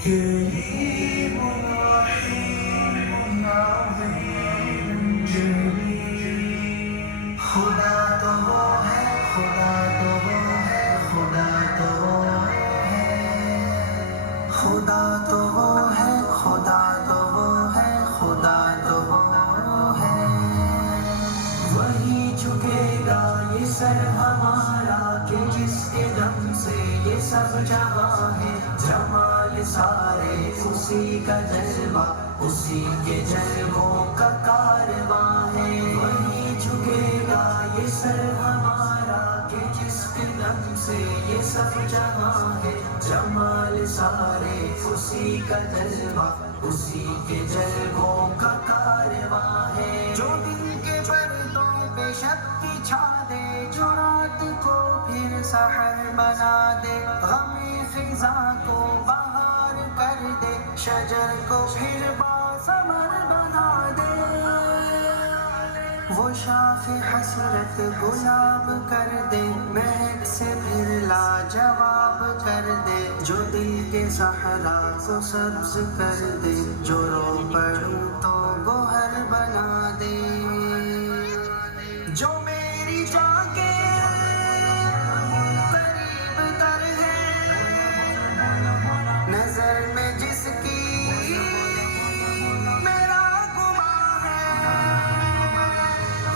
كريم رحيم عظيم جليل خدا تو وہ ہے خدا تو وہ ہے خدا تو وہ ہے خدا تو وہ ہے خدا تو وہ ہے خدا تو وہ ہے وہی جھکے گا یہ سر ہمارا کہ جس کے دم سے یہ سب جہاں ہے جمال سارے اسی کا جلوہ اسی کے جلووں کا کارواں ہے وہی جھکے گا یہ سر ہمارا کہ جس کے دم سے یہ سب جہاں ہے جمال سارے اسی کا جلوہ اسی کے جلووں کا کارواں ہے جو دن کے پردوں پہ شب بچھا دے جو رات کو پھر سحر بنا دے غم خزاں کو بہار کر دے شجر کو پھر باثمر بنا دے وہ شاخ حسرت گلاب کر دے مہک سے پھر لاجواب کر دے جو دل کے صحرا کو سبز کر دے جو رو پڑوں تو گوہر بنا دے جو میری جان کے قریب تر ہے نظر میں جس کی میرا گماں ہے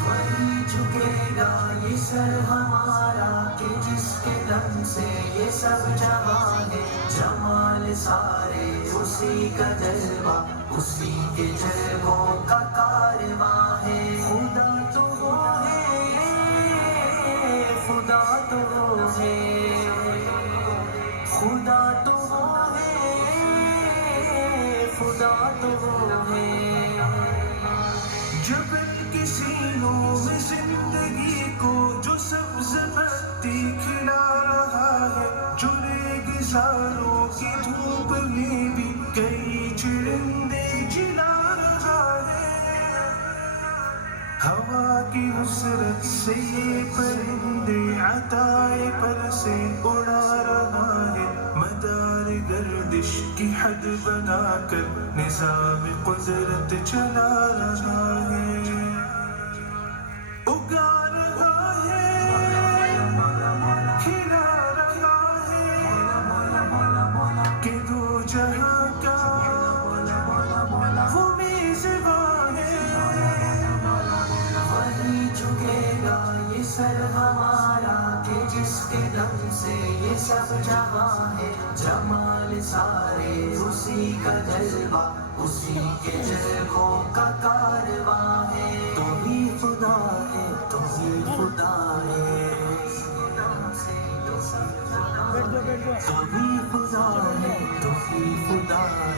وہی جھکے گا یہ سر ہمارا کہ جس کے دم سے یہ سب جہاں ہے جمال سارے اسی کا جلوہ اسی کے جلووں کا کارواں ہے خدا تو وہ ہے خدا تو وہ ہے خدا تو وہ ہے خدا تو وہ ہے جب کے سینوں میں زندگی کو جو سبز پتی کھلا رہا ہے جو ریگزاروں کی دھوپ میں بھی کئی چرندے جلا رہا ہے ہوا کی نصرت سے یہ پرندے عطائے پر سے اڑا رہا ہے مدار گردش کی حد بنا کر نظام قدرت چلا رہا ہے اگا رہا ہے کھلا رہا ہے کہ دو جہاں کا وہ میزبان ہے وہی جھکے گا یہ سر ہمارا کہ جس کے دم سے یہ سب جہاں ہے جمال سارے اسی کا جلوہ اسی کے جلووں کا کارواں ہے تو ہی خدا ہے تو ہی خدا ہے تو ہی خدا ہے تو ہی خدا ہے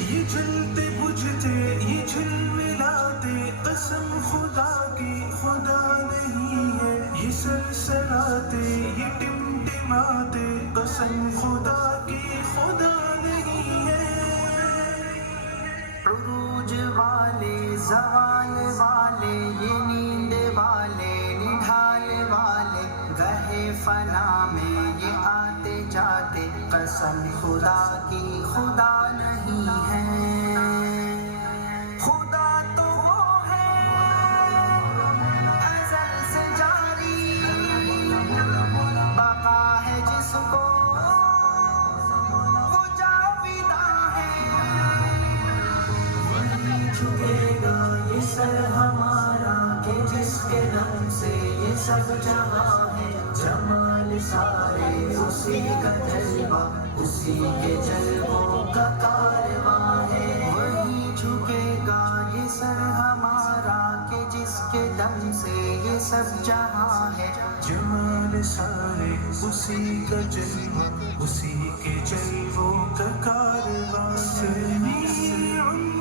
یہ جلتے بجھتے یہ جھلملاتے قسم خدا کی خدا نہیں ہے یہ سلسلاتے یہ ٹمٹماتے قسم خدا کی خدا نہیں ہے عروج والے زوال والے یہ نیند والے نڈھال والے گہے فنا میں یہ آتے جاتے قسم خدا کی خدا نہیں ہے خدا تو وہ ہے ازل سے جاری بقا ہے جس کو وہ جاویداں ہے وہی جھکے گا یہ سر ہمارا کہ جس کے نام سے یہ سب جہاں ہے جمال سارے اسی کا جلوہ اسی کے جلووں کا کارواں ہے وہی جھکے گا یہ سر ہمارا کہ جس کے دم سے یہ سب جہاں ہے جمال سارے اسی کا جلوہ اسی کے جلووں کا کارواں ہے